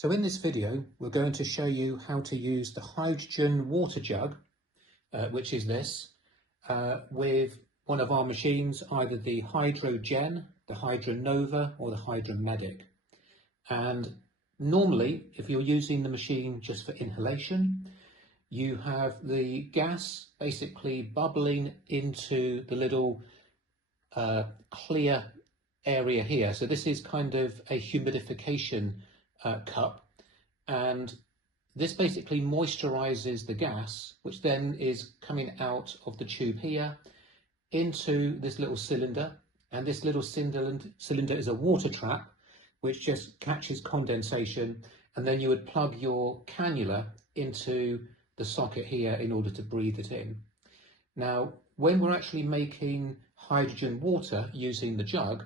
So in this video, we're going to show you how to use the hydrogen water jug, which is this, with one of our machines, either the Hydrogen, the Hydronova or the Hydromedic. And normally, if you're using the machine just for inhalation, you have the gas basically bubbling into the little clear area here. So this is kind of a humidification cup, and this basically moisturizes the gas, which then is coming out of the tube here into this little cylinder, and this little cylinder is a water trap which just catches condensation, and then you would plug your cannula into the socket here in order to breathe it in. Now, when we're actually making hydrogen water using the jug,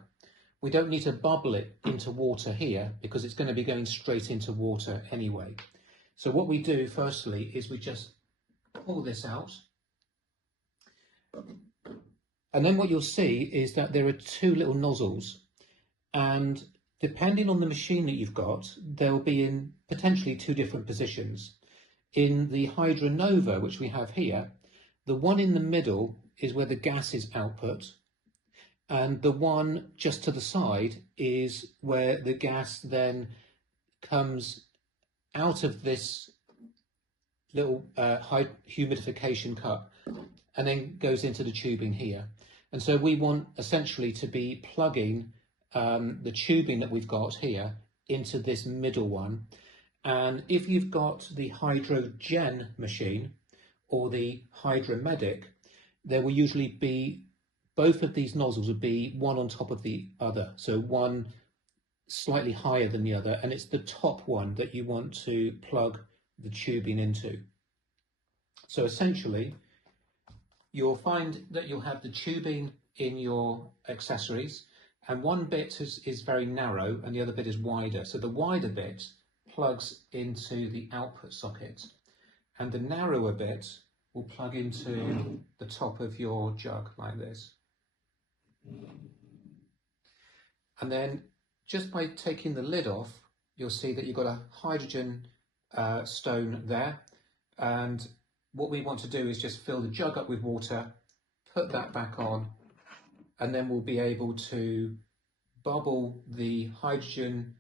we don't need to bubble it into water here because it's going to be going straight into water anyway. So what we do firstly is we just pull this out, and then what you'll see is that there are two little nozzles, and depending on the machine that you've got, they'll be in potentially two different positions. In the Hydronova, which we have here, the one in the middle is where the gas is output, and the one just to the side is where the gas then comes out of this little humidification cup and then goes into the tubing here. And so we want essentially to be plugging the tubing that we've got here into this middle one. And if you've got the Hydrogen machine or the Hydromedic, there will usually be both of these nozzles would be one on top of the other, so one slightly higher than the other, and it's the top one that you want to plug the tubing into. So essentially, you'll find that you'll have the tubing in your accessories, and one bit is very narrow and the other bit is wider. So the wider bit plugs into the output socket, and the narrower bit will plug into the top of your jug like this. And then just by taking the lid off, you'll see that you've got a hydrogen stone there, and what we want to do is just fill the jug up with water, put that back on, and then we'll be able to bubble the hydrogen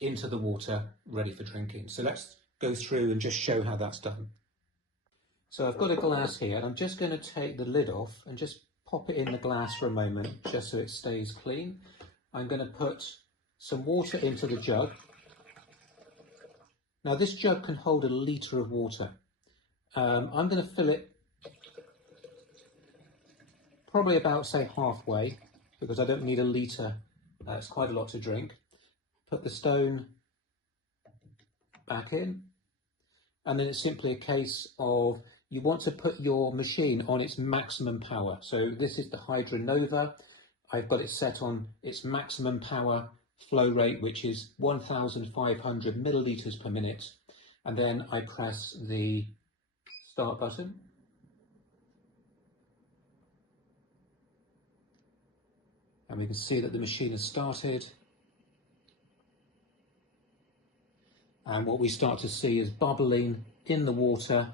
into the water ready for drinking. So let's go through and just show how that's done. So I've got a glass here, and I'm just going to take the lid off and just pop it in the glass for a moment just so it stays clean. I'm going to put some water into the jug. Now this jug can hold 1 litre of water. I'm going to fill it probably about, say, halfway, because I don't need 1 litre. It's quite a lot to drink. Put the stone back in, and then it's simply a case of you want to put your machine on its maximum power. So this is the Hydronova. I've got it set on its maximum power flow rate, which is 1,500 millilitres per minute. And then I press the start button. And we can see that the machine has started. And what we start to see is bubbling in the water.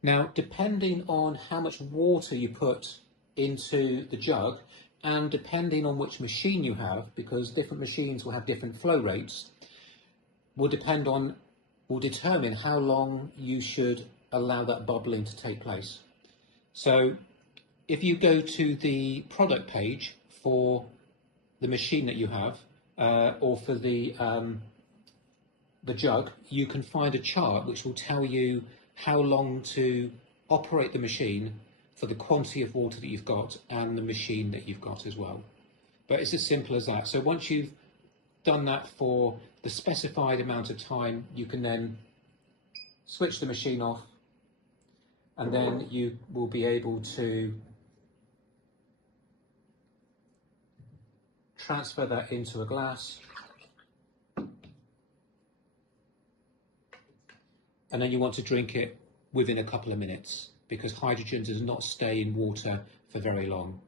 Now, depending on how much water you put into the jug, and depending on which machine you have, because different machines will have different flow rates, will determine how long you should allow that bubbling to take place. So if you go to the product page for the machine that you have, or for the jug, you can find a chart which will tell you how long to operate the machine for the quantity of water that you've got and the machine that you've got as well. But it's as simple as that. So once you've done that for the specified amount of time, you can then switch the machine off, and then you will be able to transfer that into a glass, and then you want to drink it within a couple of minutes, because hydrogen does not stay in water for very long.